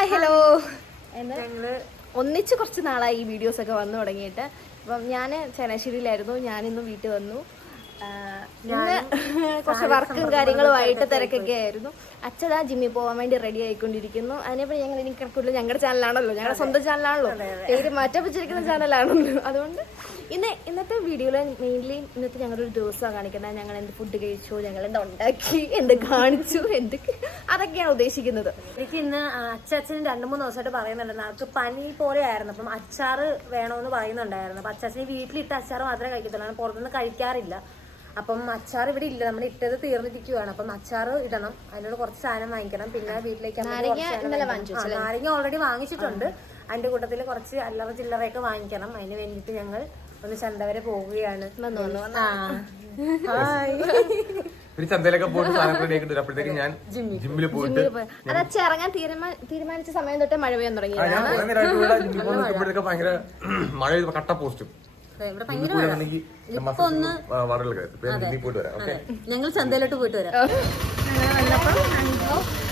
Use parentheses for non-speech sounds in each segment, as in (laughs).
Hi hello ഞങ്ങൾ ഒന്നിച്ച് കുറച്ച് നാളായി ഈ വീഡിയോസ് ഒക്കെ വന്നു തുടങ്ങിയിട്ട്. അപ്പം ഞാൻ ചങ്ങനാശ്ശേരിയിലായിരുന്നു. ഞാനിന്ന് വീട്ടിൽ വന്നു. ഇന്ന് കുറച്ച് വർക്കും കാര്യങ്ങളും ആയിട്ട് തിരക്കൊക്കെ ആയിരുന്നു അച്ഛതാ ജിമ്മി പോകാൻ വേണ്ടി റെഡി ആയിക്കൊണ്ടിരിക്കുന്നു. അതിനെപ്പറ്റി ഞങ്ങൾ ഇനി കിടക്കില്ല ഞങ്ങളുടെ ചാനലാണല്ലോ ഞങ്ങളുടെ സ്വന്തം ചാനലാണല്ലോ പേര് മാറ്റപ്പിച്ചിരിക്കുന്ന ചാനലാണല്ലോ അതുകൊണ്ട് ഇന്ന് ഇന്നത്തെ വീഡിയോയിൽ മെയിൻലി ഇന്നത്തെ ഞങ്ങളുടെ ഒരു ദിവസമാണ് കാണിക്കുന്നത്. ഞങ്ങൾ എന്ത് ഫുഡ് കഴിച്ചു ഞങ്ങൾ എന്ത് ഉണ്ടാക്കി എന്ത് കാണിച്ചു എന്തൊക്കെ അതൊക്കെയാണ് ഉദ്ദേശിക്കുന്നത്. എനിക്ക് ഇന്ന് അച്ചാച്ചന് രണ്ടു മൂന്ന് ദിവസമായിട്ട് പറയുന്നുണ്ടായിരുന്നു. അവർക്ക് പനി പോലെ ആയിരുന്നു. അപ്പം അച്ചാറ് വേണമെന്ന് പറയുന്നുണ്ടായിരുന്നു. അപ്പൊ അച്ചാച്ചന് വീട്ടിലിട്ട് അച്ചാറ് മാത്രമേ കഴിക്കത്തുള്ളൂ. പുറത്തുനിന്ന് കഴിക്കാറില്ല. അപ്പം അച്ചാർ ഇവിടെ ഇല്ല. നമ്മൾ ഇട്ടത് തീർന്നിരിക്കുവാണ്. അപ്പം അച്ചാർ ഇടണം. അതിനോട് കുറച്ച് സാധനം വാങ്ങിക്കണം. പിന്നെ വീട്ടിലേക്ക്. നാരങ്ങ ഓൾറെഡി വാങ്ങിച്ചിട്ടുണ്ട്. അതിന്റെ കൂട്ടത്തിൽ കുറച്ച് അല്ലറ ചില്ലറയൊക്കെ വാങ്ങിക്കണം. അതിന് വേണ്ടിയിട്ട് ഞങ്ങൾ ഒന്ന് ചന്ത വരെ പോവുകയാണ് ചന്തയിലൊക്കെ പോയിട്ട് സാധനം റെഡി ആക്കിട്ട് അപ്പോഴത്തേക്ക് ഞാൻ ജിമ്മിൽ പോയിട്ട് ഇറങ്ങാൻ തീരുമാനിച്ച സമയം തൊട്ടേ മഴ പെയ്യാൻ തുടങ്ങി ഭയങ്കര (clears throat) മഴ കട്ട പോസ്റ്റും. ഇവിടെ ഇപ്പൊ ഓക്കെ? ഞങ്ങൾ ചന്തയിലോട്ട് പോയിട്ട് വരാം. വന്നപ്പോൾ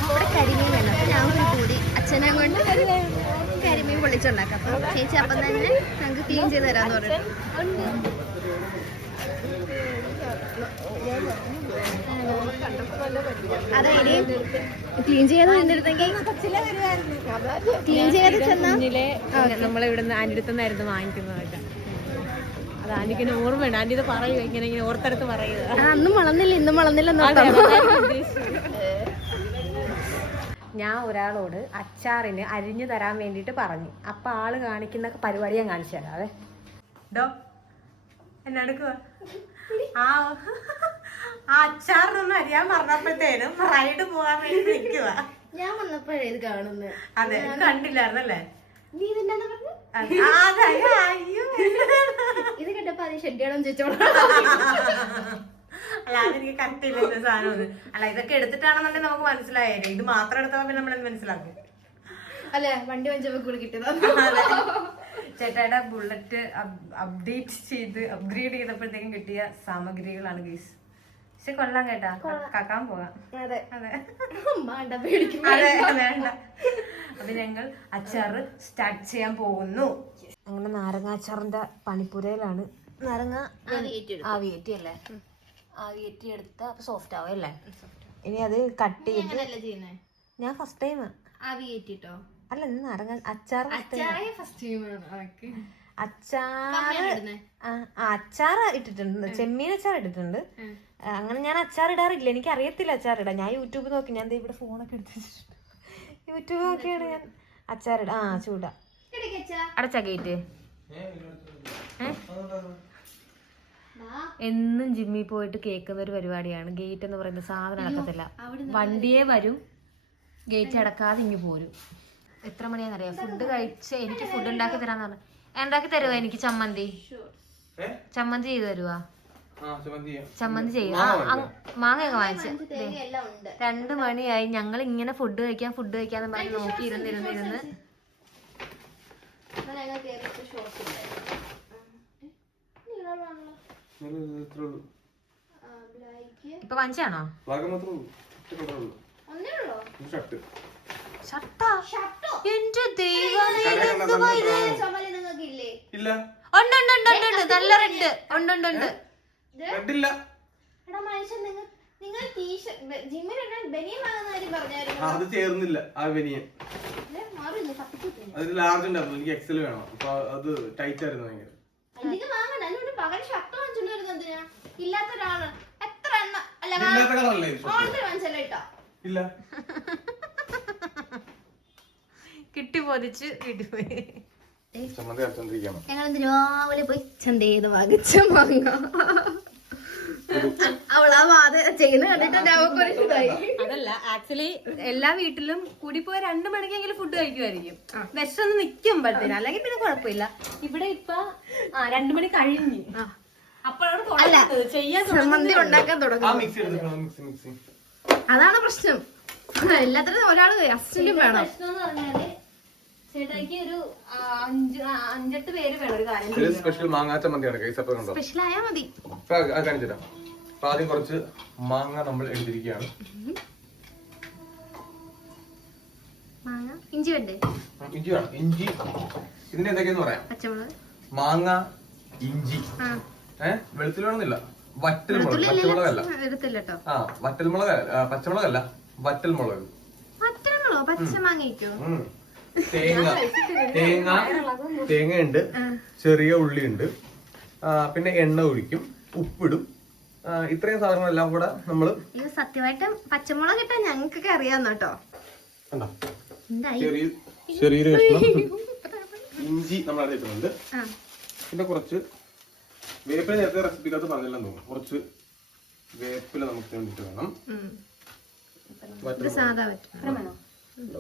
ഇവിടെ കരിമീൻ വേണം അപ്പൊ ഞാൻ കൂടി അച്ഛനെ കൊണ്ട് കരിമീൻ പൊള്ളിച്ചുണ്ടാക്കാം. അപ്പൊ ചേച്ചി അപ്പം തന്നെ ഞങ്ങൾക്ക് ക്ലീൻ ചെയ്ത് തരാന്ന് പറഞ്ഞു അതെ ഇനി ക്ലീൻ ചെയ്ത് നിന്നിരുന്നെങ്കിൽ ക്ലീൻ ചെയ്ത് ചെന്നാ നമ്മളിവിടുന്ന് ആന്റി അടുത്തുനിന്നായിരുന്നു വാങ്ങിക്കുന്നതൊക്കെ. അത് ആന്റിക്ക് ഓർമ്മയുണ്ട്. ആന്റി ഇത് പറയുക ഇങ്ങനെ ഇങ്ങനെ ഓർത്തെടുത്ത് പറയുക അന്നും വളർന്നില്ല ഇന്നും വളർന്നില്ല ഞാൻ ഒരാളോട് അച്ചാറിന് അരിഞ്ഞു തരാൻ വേണ്ടിയിട്ട് പറഞ്ഞു. അപ്പൊ ആൾ കാണിക്കുന്ന പരിപാടി ഞാൻ കാണിച്ചു തരാം. അതെ. ഡോ എന്നെ എടുക്കുക ആ ആ അച്ചാറിനൊന്നും അറിയാൻ പറഞ്ഞപ്പോഴത്തേനും റൈഡ് പോകാൻ വേണ്ടി നിൽക്കുക ഞാൻ വന്നപ്പോഴേ ഇത് കാണുന്നത് അതെ കണ്ടില്ലായിരുന്നല്ലേ? നീ ഇതിന്റെ ഇത് കണ്ടപ്പോ അത് ഷെഡിയാണോ ചോദിച്ചോളാം അല്ല അതെനിക്ക് കറക്റ്റില്ല ഇത് സാധനം അല്ല ഇതൊക്കെ എടുത്തിട്ടാണെന്നുണ്ടെങ്കിൽ നമുക്ക് മനസ്സിലായേനെ ഇത് മാത്രം എടുത്താൽ പിന്നെ നമ്മൾ മനസ്സിലാക്കും? അല്ലെ വണ്ടി വഞ്ചപ്പോ കൂടി കിട്ടിയത്. ചേട്ടായുടെ ബുള്ളറ്റ് അപ്ഡേറ്റ് ചെയ്ത് അപ്ഗ്രേഡ് ചെയ്തപ്പോഴത്തേക്കും കിട്ടിയ സാമഗ്രികളാണ് ഗീസ് പക്ഷെ കൊള്ളാം കേട്ടാ. കാക്കാൻ പോകാം അതെ. അതെ. വേണ്ട അപ്പൊ ഞങ്ങൾ അച്ചാറ് സ്റ്റാർട്ട് ചെയ്യാൻ പോകുന്നു. അങ്ങനെ നാരങ്ങാച്ചാറിന്റെ പണിപ്പുരയിലാണ്. നാരങ്ങ ആവിയേറ്റി അല്ലേ ആവിയേറ്റി എടുത്ത അപ്പൊ സോഫ്റ്റ് ആവും അല്ലേ? ഇനി അത് കട്ട് ചെയ്ത് ഞാൻ ഫസ്റ്റ് ടൈം ആവിയേറ്റിട്ടോ? അല്ല നാരങ്ങ അച്ചാർ ഫസ്റ്റ് ടൈം അച്ചാറ് അച്ചാർ ഇട്ടിട്ടുണ്ട്. ചെമ്മീൻ അച്ചാർ ഇട്ടിട്ടുണ്ട്. അങ്ങനെ ഞാൻ അച്ചാർ ഇടാറില്ല. എനിക്ക് അറിയത്തില്ല അച്ചാർ ഇടാൻ. ഞാൻ യൂട്യൂബ് നോക്കി. ഞാൻ ദേ ഇവിടെ ഫോണൊക്കെ എടുത്തിട്ടുണ്ട് യൂട്യൂബ് നോക്കിയാണ് ഞാൻ അച്ചാർ ഇടാ. ആ ചൂടാ. അടച്ചാ ഗേറ്റ്. എന്നും ജിമ്മിൽ പോയിട്ട് കേൾക്കുന്ന ഒരു പരിപാടിയാണ്. ഗേറ്റ് എന്ന് പറയുന്ന സാധനം അടക്കത്തില്ല വണ്ടിയെ വരും. ഗേറ്റ് അടക്കാതെ ഇങ്ങ് പോരും. എത്ര മണിയാണെന്നറിയാം? ഫുഡ് കഴിച്ച് എനിക്ക് ഫുഡ് ഉണ്ടാക്കി തരാന്ന് പറഞ്ഞു. ഉണ്ടാക്കി തരുവോ എനിക്ക് ചമ്മന്തി? ചമ്മന്തി ചെയ്തു തരുവാ. ചമ്മന്തി ചെയ്യും. മാങ്ങയൊക്കെ വാങ്ങിച്ച്. ദേ, എല്ലാം ഉണ്ട്. രണ്ട് മണിയായി. ഞങ്ങൾ ഇങ്ങനെ ഫുഡ് കഴിക്കാൻ ഫുഡ് കഴിക്കാന്ന് പറഞ്ഞ് നോക്കി ഇരുന്നിരുന്നിരുന്ന് ഇപ്പൊ വാങ്ങിച്ചാണോ? ഷർട്ടാ. എന്റെ ദൈവമേ ഇതെന്തുവാ ഇത്? ഇല്ലേ. ഇല്ല ഉണ്ട് ഉണ്ട് ഉണ്ട് ഉണ്ട് ഉണ്ട്. നല്ല റെഡ് ഉണ്ട് ഉണ്ട് ഉണ്ട്. റെഡില്ല എടാ മനുഷ്യൻ നിങ്ങൾ നിങ്ങൾ ടീഷർട്ട് ജിമ്മിൽ ഇടാൻ ബനിയൻ വാങ്ങുന്ന കാര്യം പറഞ്ഞായിരുന്നു. അത് ചേർന്നില്ല ആ ബനിയൻ. അതിൽ ലാർജ് ഉണ്ടായിരുന്നു എനിക്ക് എക്സൽ വേണം. അപ്പൊ അത് ടൈറ്റ് ആയിരുന്നു ഭയങ്കര. അധികം വാങ്ങണ്ട അതിനോട് പകരം ഷർട്ട് വാങ്ങിച്ചോണ്ട് വരുന്നത് എന്തിനാ? ഇല്ലാത്ത ഒരാൾ. എത്ര എണ്ണ അല്ല ഇല്ല. കിട്ടി പോതിച്ച് കിട്ടിപ്പോയി ചമ്മന്തി രാവിലെ പോയി വാങ്ങിച്ച മാങ്ങ. അവളാ ചെയ്യുന്ന കണ്ടിട്ട് അതല്ല ആക്ച്വലി എല്ലാ വീട്ടിലും കൂടി പോയി രണ്ടു മണിക്കെങ്കിലും ഫുഡ് കഴിക്കുമായിരിക്കും. വിശന്ന് നിക്കുമ്പോഴത്തേന് അല്ലെങ്കിൽ പിന്നെ കുഴപ്പമില്ല. ഇവിടെ ഇപ്പൊ ആ രണ്ടു മണി കഴിഞ്ഞു. അപ്പോഴാണ്. ചെയ്യാൻ ഉണ്ടാക്കാൻ തുടങ്ങും അതാണ് പ്രശ്നം. എല്ലാത്തിനും ഒരാൾ അസിസ്റ്റന്റും വേണം. പ്രശ്നം എന്ന് പറഞ്ഞാൽ ചേട്ടായിക്ക് ഒരു അഞ്ച് അഞ്ചെട്ട് പേര് വേണം ഒരു കാര്യം ഒരു സ്പെഷ്യൽ മാങ്ങാ ചമ്മന്തിയാണ് കൈസ് അപ്പൊ കണ്ടോ സ്പെഷ്യൽ ആയാ മതി. അപ്പൊ അത് കാണിച്ചു തരാം. അപ്പൊ ആദ്യം കുറച്ച് മാങ്ങ നമ്മൾ എടുത്തിരിക്കുകയാണ്. മാങ്ങ? ഇഞ്ചി വേണ്ടേ? ഇഞ്ചി വേണം. ഇഞ്ചി ഇതിന്റെ എന്തൊക്കെയെന്ന് പറയാം? പച്ചമുളക്. മാങ്ങ ഇഞ്ചി. ആ. ഏഹ് വറ്റൽ മുളക്. പച്ചമുളകല്ല. ആ വറ്റൽ മുളക് പച്ചമുളകല്ല. വറ്റൽ മുളക്. പച്ചമുളകോ പച്ച മാങ്ങയ്ക്കോ ഉം. തേങ്ങ. തേങ്ങ ഉണ്ട് ചെറിയ ഉള്ളി ഉണ്ട് പിന്നെ എണ്ണ ഒഴിക്കും ഉപ്പിടും. ഇത്രയും സാധനങ്ങളെല്ലാം കൂടെ നമ്മൾ ഇത് സത്യമായിട്ടും പച്ചമുളക് ഇട്ടാ ഞങ്ങൾക്കൊക്കെ അറിയാന്ന് കേട്ടോ. ചെറിയ ചെറിയൊരു കഷ്ണം. ഇഞ്ചി നമ്മൾ അറിയിക്കുന്നുണ്ട് ആ. പിന്നെ കുറച്ച് വേപ്പില നേരത്തെ റെസിപ്പിക്കകത്ത് പറഞ്ഞില്ലെന്ന് തോന്നുന്നു. കുറച്ച് വേപ്പില നമുക്ക് വേണ്ടിട്ട് വേണം. സാധാ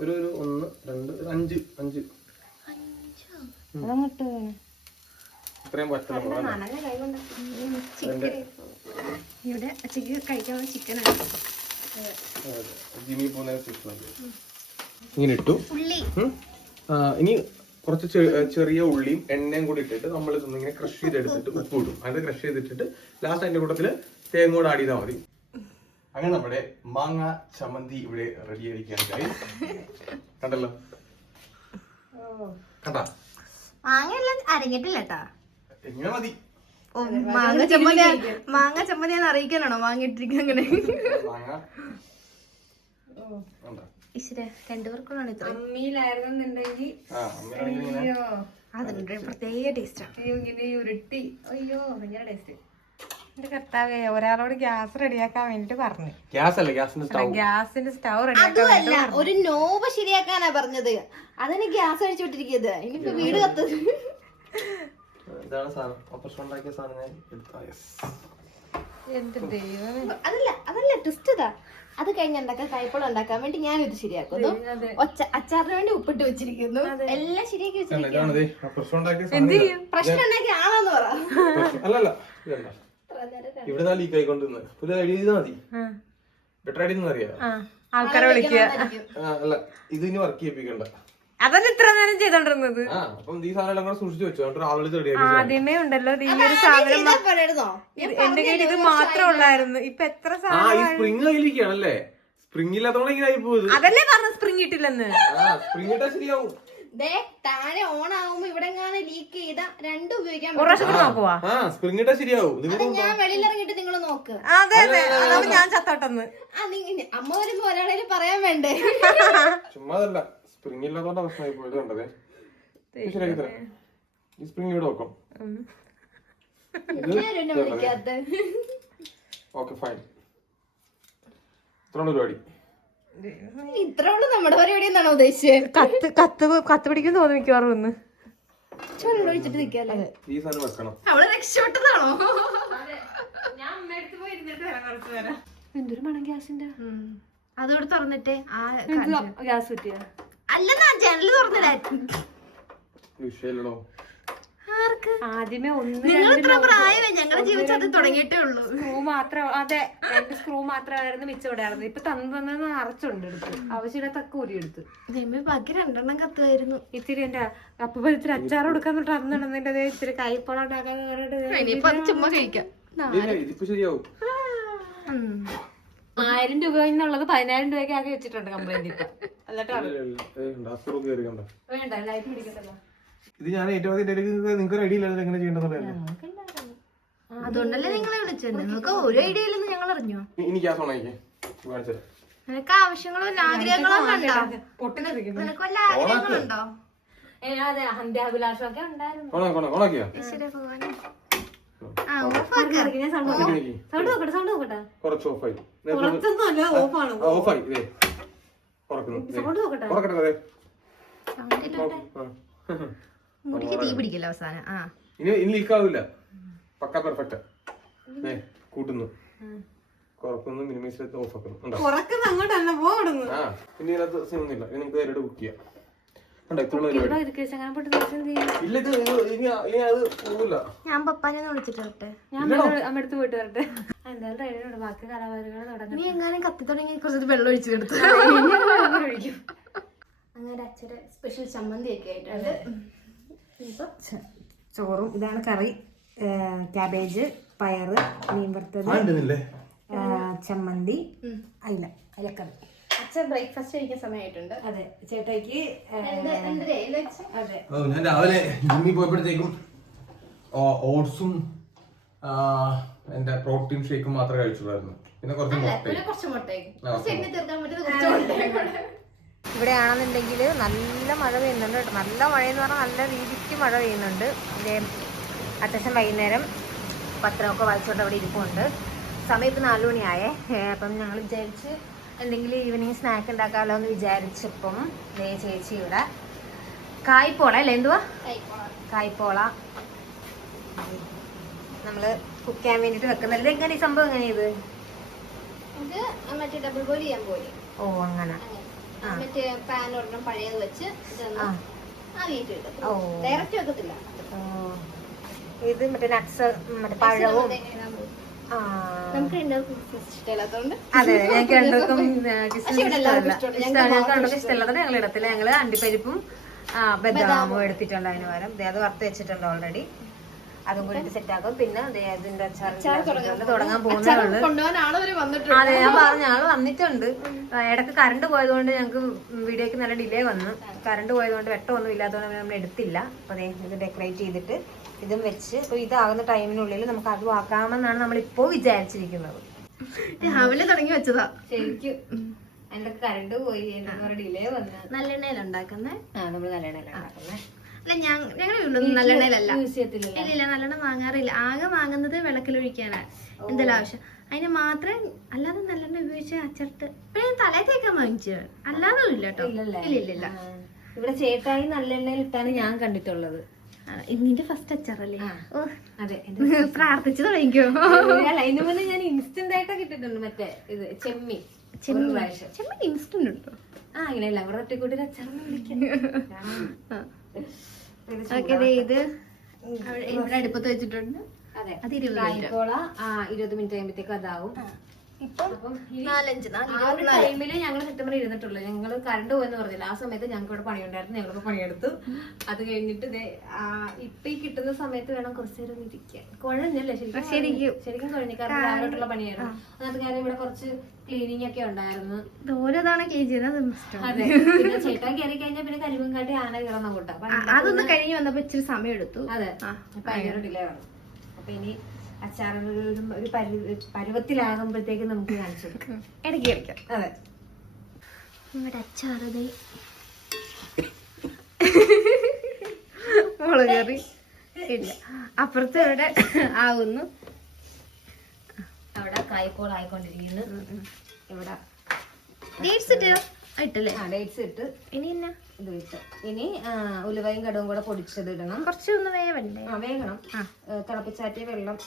ഒരു ഒരു ഒന്ന് രണ്ട് അഞ്ച് അഞ്ച്. ഇത്രയും ഇവിടെ ജിമ്മി പോകുന്ന സിസ്റ്റം ഇങ്ങനെ ഇട്ടു? ഉള്ളി. ഇനി കുറച്ച് ചെറിയ ഉള്ളിയും എണ്ണയും കൂടി ഇട്ടിട്ട് നമ്മൾ ഇങ്ങനെ ക്രഷ് ചെയ്തെടുത്തിട്ട് ഉപ്പ് ഇടും. അതിന്റെ ക്രഷ് ചെയ്തിട്ടിട്ട് ലാസ്റ്റ് അതിന്റെ കൂട്ടത്തിൽ തേങ്ങ കൂടെ ആഡ് ചെയ്താൽ മതി. അങ്ങനെ നമ്മുടെ മാങ്ങ ചമ്മന്തി ഇവിടെ റെഡി ആയിരിക്കുകയാണ് കണ്ടല്ലോ? കണ്ടാ? അരങ്ങിട്ടില്ല കേട്ടാ എങ്ങനെ മതി? ഓ, മാങ്ങ ചമ്മന്തി മാങ്ങ ചമ്മന്തിയാന്ന് അറിയിക്കാനാണോ? വാങ്ങിയിട്ടിരിക്കുന്നത് അങ്ങനെ. ഇത്ര അതുണ്ട് പ്രത്യേക ടേസ്റ്റാണ് അയ്യോ ഇങ്ങനെ ഉരുട്ടി. അയ്യോ ഭയങ്കര ടേസ്റ്റ് എന്റെ കർത്താവേ ഒരാളോട് ഗ്യാസ് റെഡിയാക്കാൻ വേണ്ടിട്ട് പറഞ്ഞു. ഗ്യാസ് അല്ല ഗ്യാസിന്റെ സ്റ്റൗ. ഗ്യാസിന്റെ സ്റ്റവ് റെഡിയാക്കാൻ അതുമല്ല ഒരു നോവ ശരിയാക്കാനാ പറഞ്ഞത്. അതിന് ഗ്യാസ് അടിച്ചു വിട്ടിരിക്കുന്നത് ഇനിയിപ്പോ വീട് കത്തത് ഇതാണ് സാധനം. ഓപ്പറേഷൻ ഉണ്ടാക്കിയ സാധനം ഞാൻ എടുത്താ. യെസ് എന്റെ ദൈവമേ. അതല്ല അതല്ല ട്വിസ്റ്റ് ഇതാ. അത് കഴിഞ്ഞ് ഉണ്ടാക്കാൻ കൈപ്പളം ഉണ്ടാക്കാൻ വേണ്ടി ഞാൻ ഇത് ശരിയാക്കുന്നു അച്ചാറിന് വേണ്ടി ഉപ്പിട്ട് വെച്ചിരിക്കുന്നു. എല്ലാം ശരിയാക്കി വെച്ചിരിക്കുന്നു പ്രശ്നം ഉണ്ടാക്കി ആളാന്ന് പറ. ഇവിടെ നാ ലീക്ക് ആയിക്കൊണ്ടിരുന്നത് പുതിയ ഐഡിയ ചെയ്താൽ മതി. ബെറ്റർ ഐഡിയ ഒന്നും അറിയാം. ആ ആൾക്കാരെ വിളിക്കുക. അല്ല ഇത് ഇനി വർക്ക് ചെയ്യിപ്പിക്കണ്ട. അതല്ല ഇത്ര നേരം ചെയ്തോണ്ടിരുന്നത്. ആ അപ്പം ഈ സാധനം എല്ലാം കൂടെ സൂക്ഷിച്ചു വെച്ചു. എന്നിട്ട് ആളുകൾ റെഡിയാക്കി ആദ്യമേ ഉണ്ടല്ലോ. ഈ ഒരു സാധനം എന്റെ കയ്യിൽ ഇത് മാത്രം ഉള്ളായിരുന്നു. ഇപ്പൊ എത്ര സാധനം അതല്ലേ പറഞ്ഞു സ്പ്രിങ് ഇട്ടില്ലെന്ന്. ആ സ്പ്രിങ് ഇട്ടാ ശരിയാവും. ദേ താഴെ ഓൺ ആവുമ്പോ ഇവിടെ എങ്ങാനും ലീക്ക് ചെയ്ത രണ്ടും ഉപയോഗിക്കാൻ ഒരു പ്രാവശ്യം കൂടി നോക്കുവാ? ആ സ്പ്രിങ് ഇട്ടാ ശരിയാവും നിങ്ങൾ. ഞാൻ നിങ്ങൾ നോക്ക്. അതെ അതെ. അതാണ് ഞാൻ ചത്തോട്ടെന്ന്. ആ നിങ്ങ അമ്മ വരുമ്പോ ഒരാളേലും പറയാൻ വേണ്ടേ? ചുമ്മാതല്ല. സ്പ്രിങ് ഇല്ലാത്തോണ്ട പ്രശ്നമായി പോയത് കണ്ടതേ. ഇത് ശരിയാക്കി തരാം. ഈ സ്പ്രിങ് ഇവിടെ വെക്കാം. ഞാനും എന്നെ വിളിക്കാത്ത ഓക്കെ ഫൈൻ ഇത്രയാണ് പരിപാടി. ഇത്ര ഉള്ളു നമ്മുടെ പരിപാടി എന്നാണോ ഉദ്ദേശിച്ചത് കത്ത് കത്ത് കത്ത് പിടിക്കും തോന്നി മിക്കവാറും ഒന്ന്. ചോളം ഒഴിച്ചിട്ട് നിക്കല്ലേ ഈ സാധനം വെക്കണം. അവൾ രക്ഷപ്പെട്ടതാണോ? എന്തൊരു മണം ഗ്യാസിന്റെ? അതോട് തുറന്നിട്ടേ. ആ ഗ്യാസ് പറ്റിയ? അല്ലെന്നാ ജനൽ തുറന്നിടേ. വിഷയല്ലടോ ആർക്ക് ആദ്യമേ ഒന്ന് നിങ്ങൾ ഇത്ര പ്രായമേ ഞങ്ങളുടെ ജീവിതത്തിൽ തുടങ്ങിയിട്ടേ ഉള്ളൂ. സ്ക്രൂ മാത്രം അതെ രണ്ട് സ്ക്രൂ മാത്രമായിരുന്നു മിച്ചം ഇടായിരുന്നു ഇപ്പൊ തന്നു തന്നെ നിറച്ചുണ്ട് എടുത്ത്. ആവശ്യമില്ലാത്ത കൂലി എടുത്ത്. ബാക്കി രണ്ടെണ്ണം കത്തുമായിരുന്നു. ഇത്തിരി എന്റെ അപ്പൊ ഇത്തിരി അച്ചാർ കൊടുക്കാൻ തൊട്ട് അന്ന് നടന്നതിന്റെ അതേ ഇത്തിരി കൈപ്പളം ഉണ്ടാക്കാൻ ചുമ്മാ കഴിക്കാം. ആയിരം രൂപ എന്നുള്ളത് പതിനായിരം രൂപയ്ക്ക് ആക്കി വെച്ചിട്ടുണ്ട് കംപ്ലൈന്റ് ഇപ്പൊ. അല്ലാട്ടോ വേണ്ട ലൈറ്റ് പിടിക്കണ്ടല്ലോ ഇത് ഞാൻ ഏറ്റവും ആദ്യം നിങ്ങൾക്ക് ഒരു ഐഡിയ ഇല്ലാതെ എങ്ങനെ ചെയ്യേണ്ടതല്ലേ അതുകൊണ്ടല്ലേ നിങ്ങളെ വിളിച്ചത്. നിങ്ങൾക്ക് ഒരു ഐഡിയ ഇല്ലെന്ന് ഞങ്ങൾ അറിഞ്ഞോ ഗ്യാസ് ഓണായിക്കേ കാണിച്ചത് നിനക്ക് ആവശ്യങ്ങളോ ആഗ്രഹങ്ങളോ ഉണ്ടോ? നിനക്ക് വല്ല ആഗ്രഹങ്ങളുണ്ടോ അതെ ഉണ്ടായിരുന്നു. കുറക്കുന്നു. മുടിക്ക് തീ പിടിക്കില്ല അവസാനം. ആ. ഇനി ഇനി ലീക്ക് ആവില്ല പക്ക പെർഫെക്റ്റ് ഏ കൂട്ടുന്നു. കുറക്കുന്നു മിനിമൈസ് ചെയ്ത് ഓഫ് ആക്കുന്നു ഉണ്ടോ പുറക്കുന്ന അങ്ങോട്ടല്ല പോടുന്നു ആ പിന്നെ ഇതിനകത്ത് സീനൊന്നുമില്ല ഇനി നിങ്ങൾക്ക് നേരിട്ട് ബുക്ക് ചെയ്യാം. ഉണ്ടോ ഇത്രയുള്ള പരിപാടി. അങ്ങനെ പൊട്ടി ദിവസം ചെയ്യും? ഇല്ല ഇത് ഇത് ഇനി ഇനി അത് പോവില്ല ഞാൻ പപ്പാനെ ഒന്ന് വിളിച്ചിട്ട് വരട്ടെ. ഞാൻ അമ്മടുത്ത് പോയിട്ട് വരട്ടെ. ആ, എന്തായാലും റെഡിയോട് ബാക്കി കലാപരികൾ തുടങ്ങി നീ എങ്ങാനും കത്തി തുടങ്ങി കുറച്ച് വെള്ളം ഒഴിച്ചു കൊടുത്തു അങ്ങനെ അച്ഛന്റെ സ്പെഷ്യൽ ചമ്മന്തി ഒക്കെ ആയിട്ടുണ്ട് ചോറും ഇതാണ് കറി. ക്യാബേജ് പയറ് മീൻ വറുത്തത് ചമ്മന്തി അയില അയിലക്കറി. അച്ഛൻ ബ്രേക്ക്ഫാസ്റ്റ് കഴിക്കാൻ സമയമായിട്ടുണ്ട് അതെ ചേട്ടയ്ക്ക് അതെ. ഞാൻ രാവിലെ ജിമ്മിൽ പോയപ്പോഴത്തേക്കും ഓട്സും എന്റെ പ്രോട്ടീൻ ഷേക്കും മാത്രമേ കഴിച്ചുള്ളായിരുന്നു. പിന്നെ കുറച്ച് മുട്ടയും. ഇവിടെ ആണെന്നുണ്ടെങ്കിൽ നല്ല മഴ പെയ്യുന്നുണ്ട് കേട്ടോ. നല്ല മഴയെന്ന് പറഞ്ഞാൽ നല്ല രീതിക്ക് മഴ പെയ്യുന്നുണ്ട്. ഇതേ അത്യാവശ്യം വൈകുന്നേരം പത്രമൊക്കെ വായിച്ചുകൊണ്ട് അവിടെ ഇരിപ്പുണ്ട്. സമയം ഇപ്പം നാല് മണിയായേ. അപ്പം ഞങ്ങൾ വിചാരിച്ച് എന്തെങ്കിലും ഈവനിങ് സ്നാക്ക് ഉണ്ടാക്കാമല്ലോ എന്ന് വിചാരിച്ചപ്പം ദേ ചേച്ചി ഇവിടെ കായ്പോള അല്ലേ? എന്തുവാ. കായ്പോള. നമ്മൾ കുക്ക് ചെയ്യാൻ വേണ്ടിയിട്ട് വെക്കുന്നത് ഇത് എങ്ങനെ ഈ സംഭവം എങ്ങനെയത് ഓ അങ്ങനെ. മറ്റേ പാൻ ഒരെണ്ണം പഴയത് വെച്ച് ആവിയിട്ട് എടുക്കും ഡയറക്റ്റ് വെക്കത്തില്ല ഇത് മറ്റേ നട്സ് മറ്റേ പഴവും. നമുക്ക് അതെ ഞങ്ങൾക്ക് (laughs) രണ്ടുപേർക്കും (laughs) രണ്ടുപേർക്കും ഞങ്ങൾ ഇടത്തില്ല. ഞങ്ങൾ അണ്ടിപ്പരിപ്പും ബദാമും എടുത്തിട്ടുണ്ട് അതിന് പകരം. അത് വറുത്ത് വെച്ചിട്ടുണ്ട് ഓൾറെഡി അതും കൂടി സെറ്റ് ആക്കും. പിന്നെ ദേ അതിന്റെ അച്ചാർ തുടങ്ങാൻ പോകുന്നേ ഉള്ളൂ കൊണ്ടുപോകാൻ ആളവര് വന്നിട്ടുണ്ട്. അതെ ഞാൻ പറഞ്ഞു ആൾ വന്നിട്ടുണ്ട്. ഇടയ്ക്ക് കറണ്ട് പോയതുകൊണ്ട് ഞങ്ങൾക്ക് വീഡിയോക്ക് നല്ല ഡിലേ വന്നു. കറണ്ട് പോയതുകൊണ്ട് വെട്ടമൊന്നും ഇല്ലാത്തതുകൊണ്ട് നമ്മൾ എടുത്തില്ല. അപ്പൊ ദേ ഇത് ഡെക്കറേറ്റ് ചെയ്തിട്ട് ഇതും വെച്ച്. അപ്പൊ ഇതാകുന്ന ടൈമിനുള്ളിൽ നമുക്ക് അതും ആക്കാമെന്നാണ് നമ്മൾ ഇപ്പോ വിചാരിച്ചിരിക്കുന്നത് രാവിലെ തുടങ്ങി വെച്ചതാ. ശരിക്കും. അതിന്റെ കറണ്ട് പോയി. ഡിലേ വന്ന്. നല്ലെണ്ണയിലുണ്ടാക്കുന്നേ ആ നമ്മൾ നല്ലെണ്ണയിലുണ്ടാക്കുന്നേ അല്ല ഞാൻ ഞങ്ങളുടെ വീട്ടിലൊന്നും നല്ലെണ്ണയിലല്ല ഇല്ല ഇല്ല നല്ലെണ്ണ വാങ്ങാറില്ല. ആകെ വാങ്ങുന്നത് വെള്ളക്കിലൊഴിക്കാനാണ് എന്തെല്ലാം ആവശ്യം? അതിന് മാത്രം അല്ലാതെ നല്ലെണ്ണ ഉപയോഗിച്ച ഇപ്പൊ ഞാൻ തലേ തേക്കാൻ വാങ്ങിച്ചു. അല്ലാതെ ഇല്ല കേട്ടോ. ഇല്ലില്ല? ഇല്ല ഇല്ല ഇവിടെ ചേട്ടായി നല്ലെണ്ണയിൽ ഇട്ടാണ് ഞാൻ കണ്ടിട്ടുള്ളത്. ഇന്നിന്റെ നിന്റെ ഫസ്റ്റ് അച്ചാറല്ലേ. ഓ അതെ പ്രാർത്ഥിച്ചു തുടങ്ങിക്കോ. അല്ല അതിന് മുന്നേ ഞാൻ ഇൻസ്റ്റന്റ് ആയിട്ട് കിട്ടിട്ടുണ്ട് മറ്റേ ഇത് ചെമ്മി. ചെമ്മി. ഇൻസ്റ്റന്റ് ഉണ്ടോ? ആ ഇങ്ങനെ എല്ലാം കൂടെ ഒറ്റക്കൂട്ടി അച്ചാറൊന്നും വിളിക്കാം ഓക്കെ ഇത് അടുപ്പത്ത് വെച്ചിട്ടുണ്ട്. അതെ. ഇരുപത് മിനിറ്റ്. കഴിയുമ്പോഴത്തേക്ക് അതാവും. ടൈമിൽ ഞങ്ങൾ സെപ്റ്റംബർ ഇരുന്നിട്ടുള്ളൂ. ഞങ്ങൾ കറണ്ട് പോയെന്ന് പറഞ്ഞില്ല. ആ സമയത്ത് ഞങ്ങൾക്ക് ഇവിടെ പണിയുണ്ടായിരുന്നു. ഞങ്ങളിപ്പോ പണിയെടുത്തു. അത് കഴിഞ്ഞിട്ട് ദേ, ഇപ്പൊ ഈ കിട്ടുന്ന സമയത്ത് വേണം കുറച്ചു നേരം ഇരിക്കാൻ. കുഴഞ്ഞല്ലേ? ശരിക്കും ശരിക്കും. കുഴഞ്ഞു. കാരണം രാവിലോട്ടുള്ള പണിയായിരുന്നു. അതിനകത്ത് കാര്യം ഇവിടെ കുറച്ച് ക്ലീനിങ് ഒക്കെ ഉണ്ടായിരുന്നു. ഇത് ഓരോ തവണ ക്ലീൻ ചെയ്യുന്നത് അതെ. പിന്നെ ചേട്ടാൻ കയറി കഴിഞ്ഞാൽ പിന്നെ കരിവും കാട്ടി ആന കയറുന്ന കൂട്ടാ അതൊന്ന് കഴിഞ്ഞ് വന്നപ്പോ ഇച്ചിരി സമയം എടുത്തു അതെ ഭയങ്കര ഡിലേ ആണ്. അപ്പൊ ഇനി അച്ചാറുകൾ ഒരു ഒരു പരു പരുവത്തിലാകുമ്പോഴത്തേക്ക് നമുക്ക് കാണിച്ചു കൊടുക്കാം. (laughs) ഇടയ്ക്ക് അതെ. നമ്മുടെ അച്ചാറത് (laughs) മുളക് കറി. ഇല്ല. അപ്പുറത്ത് ഇവിടെ ആവുന്നു. അവിടെ കായ്പോളായിക്കൊണ്ടിരിക്കുന്നു ഇവിടെ ഇട്ടല്ലേ ആ ഡേറ്റ്സ് ഇട്ട് ഇനി എന്നാ? ഇത് ഇട്ട്. ഇനി ഉലുവയും കടവും കൂടെ പൊടിച്ചത് ഇടണം കുറച്ചൊന്ന് വേവണ്ടേ? ആ വേഗണം തിളപ്പിച്ചാറ്റിയ വെള്ളം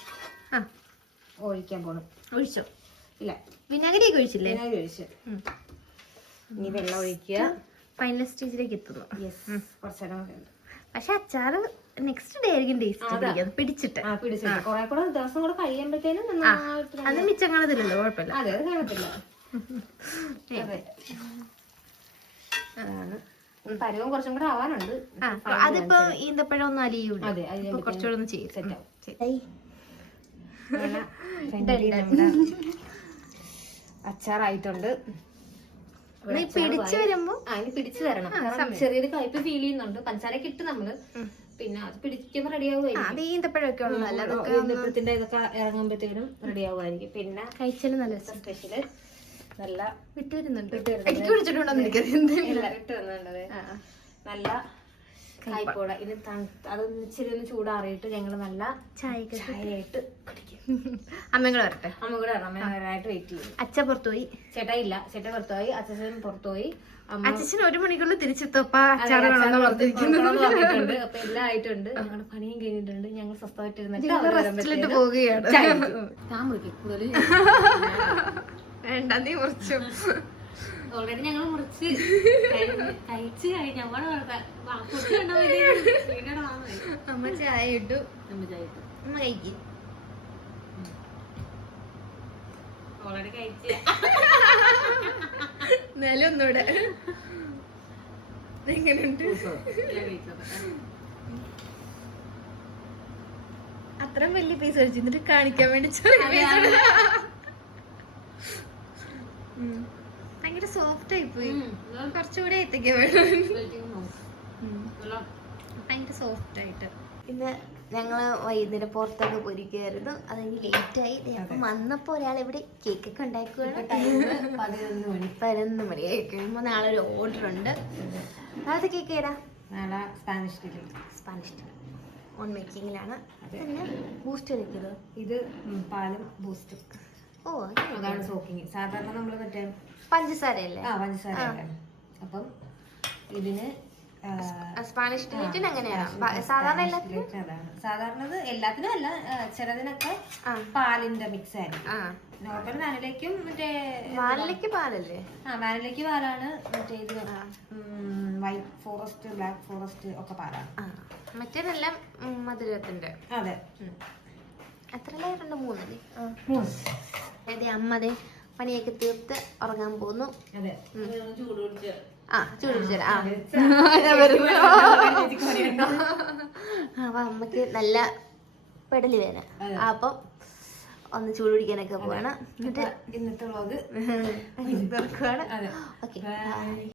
ആ. ഒഴിക്കാൻ പോണം. ഒഴിച്ചോ? ഇല്ല. വിനാഗിരി ഒഴിച്ചില്ലേ? വിനാഗിരി ഒഴിച്ച്. ഇനി വെള്ളം ഒഴിക്കുക. ഫൈനൽ സ്റ്റേജിലേക്ക് എത്തുന്നു. യെസ് കുറച്ചേരം പക്ഷെ അച്ചാർ നെക്സ്റ്റ് ഡേ ആയിരിക്കും ടേസ്റ്റ് പിടിച്ചിട്ട്. കുറെ കൂടെ ദിവസം കൂടെ കഴിയുമ്പോഴത്തേനും അത് മിച്ചം കാണത്തില്ലല്ലോ കുഴപ്പമില്ല. അതെ കാണത്തില്ല (laughs) അതാണ് പരുവം കുറച്ചും കൂടെ ആവാനുണ്ട്. അതിപ്പോ ഈന്തപ്പഴം ഒന്ന് അലിയൂല. അതെ കുറച്ചുകൂടെ ഒന്ന് ചെയ്യും. സെറ്റ് ആവും. അച്ചാറായിട്ടുണ്ട്. പിടിച്ചു വരുമ്പോ? അതിന് പിടിച്ചു തരണം ചെറിയൊരു കയ്പ് ഫീൽ ചെയ്യുന്നുണ്ട്. പഞ്ചാര ഇട്ട് നമ്മൾ പിന്നെ അത് പിടിക്കുമ്പോ റെഡി ആവുമായിരിക്കും ഈന്തപ്പഴത്തിന്റെ ഇതൊക്കെ ഇറങ്ങുമ്പോഴത്തേനും റെഡി ആവുമായിരിക്കും പിന്നെ കഴിച്ചാലും നല്ല സ്പെഷ്യൽ നല്ല വിട്ടു വരുന്നുണ്ട് ഇട്ട് വന്നിട്ടുണ്ട് നല്ല കായ്പോട ഇനി അത് ഇച്ചിരി ഒന്ന് ചൂടാറിയിട്ട് ഞങ്ങൾ നല്ല ചായ ചായയായിട്ട് കുടിക്കും. (laughs) അമ്മങ്ങൾ വരട്ടെ? അമ്മ കൂടെ അമ്മ വരാനായിട്ട് വെയിറ്റ് ചെയ്യും. അച്ഛ പുറത്തുപോയി? ചേട്ടാ ഇല്ല ചേട്ടൻ പുറത്തുപോയി അച്ഛൻ പുറത്തുപോയി. അമ്മ അച്ഛൻ ഒരു മണിക്കുള്ളിൽ തിരിച്ചെത്തപ്പ പറഞ്ഞിട്ടുണ്ട് അപ്പൊ എല്ലാം ആയിട്ടുണ്ട്. ഞങ്ങളുടെ പണിയും കഴിഞ്ഞിട്ടുണ്ട്. ഞങ്ങൾ സ്വസ്ഥമായിട്ട് ഇരുന്നിട്ട് അവർ പോവുകയാണ്. ഞാൻ കൂടുതൽ (laughs) വേണ്ട നീ മുറിച്ചു. ഓൾറെഡി ഞങ്ങൾ മുറിച്ച്. കഴിഞ്ഞ് കഴിച്ച് കഴിഞ്ഞ് അമ്മ ചായ ഇട്ടു. അമ്മ കഴിക്കും. ഓൾറെഡി കഴിച്ച്. എന്നാലും ഒന്നൂടെ എങ്ങനെയുണ്ട് അത്രയും വലിയ പൈസ കഴിച്ചു എന്നിട്ട് കാണിക്കാൻ വേണ്ടി ചെറിയ piece ഭയങ്കര സോഫ്റ്റ് ആയി പോയി കുറച്ചുകൂടി എത്തിക്കാൻ വേണം ഭയങ്കര സോഫ്റ്റ് ആയിട്ട്. ഇന്ന് ഞങ്ങൾ വൈകുന്നേരം പുറത്തൊക്കെ പൊരിക്കുമായിരുന്നു അത് കഴിഞ്ഞ് ലേറ്റ് ആയി അപ്പം വന്നപ്പോ ഒരാൾ ഇവിടെ കേക്ക് ഒക്കെ ഉണ്ടാക്കുകയാണ്. പതിനൊന്ന് മണി. പതിനൊന്ന് മണിയായി കഴിയുമ്പോൾ നാളെ ഒരു ഓർഡർ ഉണ്ട്. നാളത്തെ കേക്ക് ഏതാ? നാളെ സ്പാനിഷ് സ്പാനിഷ് ഓൺ മേക്കിങ്ങിലാണ് പിന്നെ ബൂസ്റ്റ് ഇത് പാലും ബൂസ്റ്റും ഓ അതാണ് സോക്കിങ് സാധാരണ നമ്മൾ മറ്റേ പഞ്ചസാരയല്ലേ? ആ പഞ്ചസാര അപ്പം ഇതിന് സ്പാനിഷ് ഡിലേറ്റിന് അങ്ങനെയാണ് സാധാരണ എല്ലാത്തിനും? സാധാരണ എല്ലാത്തിനും അല്ല ചിലതിനൊക്കെ പാലിന്റെ മിക്സ് ആയിരിക്കും. നോർമൽ വാനിലയ്ക്കും മറ്റേ വാനിലയ്ക്ക് പാലല്ലേ? ആ വാനിലയ്ക്ക് പാലാണ് മറ്റേ ഇത്. വൈറ്റ് ഫോറസ്റ്റ് ബ്ലാക്ക് ഫോറസ്റ്റ് ഒക്കെ പാലാണ്. മറ്റേതെല്ലാം മധുരത്തിന്റെ. അതെ. എത്ര ലെയറുണ്ട് മൂന്നല്ലേ? ആ. മൂന്ന് അതെ അമ്മതെ പണിയൊക്കെ തീർത്ത് ഉറങ്ങാൻ പോകുന്നു. ആ ചൂട് പിടിച്ചേരാ (laughs) ആ. അപ്പൊ അമ്മയ്ക്ക് നല്ല പെടലി വേന അപ്പം ഒന്ന് ചൂട് പിടിക്കാനൊക്കെ പോവാണ്. എന്നിട്ട് ഇന്നത്തെ (laughs) വ്ളോഗ് ഓക്കെ.